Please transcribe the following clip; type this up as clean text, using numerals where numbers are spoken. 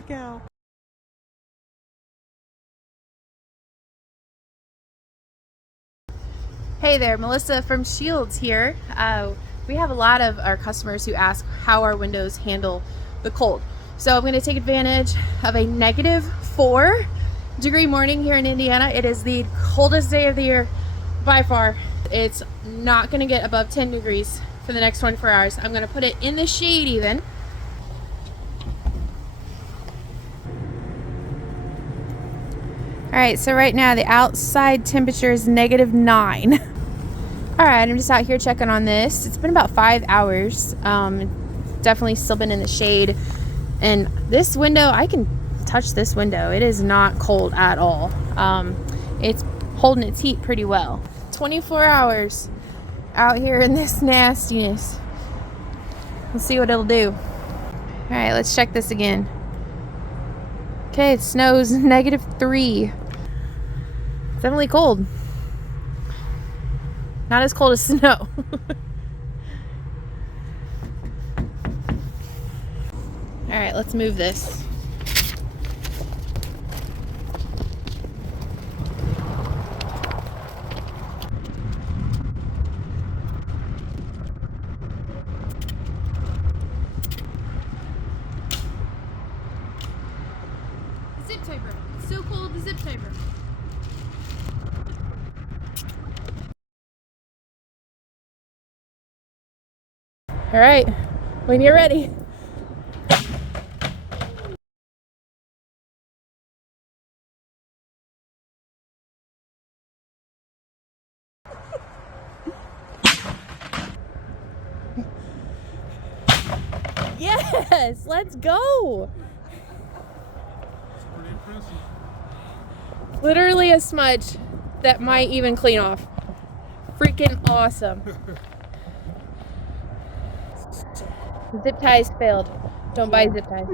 Holy cow. Hey there, Melissa from Shields here. We have a lot of our customers who ask how our windows handle the cold. So I'm going to take advantage of a -4-degree morning here in Indiana. It is the coldest day of the year by far. It's not going to get above 10 degrees for the next 24 hours. I'm going to put it in the shade even. Alright, so right now the outside temperature is -9. Alright, I'm just out here checking on this. It's been about 5 hours. Definitely still been in the shade. And this window, I can touch this window. It is not cold at all. It's holding its heat pretty well. 24 hours out here in this nastiness. Let's see what it'll do. Alright, let's check this again. Okay, it snows -3. It's definitely cold. Not as cold as snow. Alright, let's move this. Zip tiper. It's so cold, the zip tiper. Alright, when you're ready. Yes, let's go. That's pretty impressive. Literally a smudge that might even clean off. Freaking awesome. Zip ties failed. Don't buy zip ties.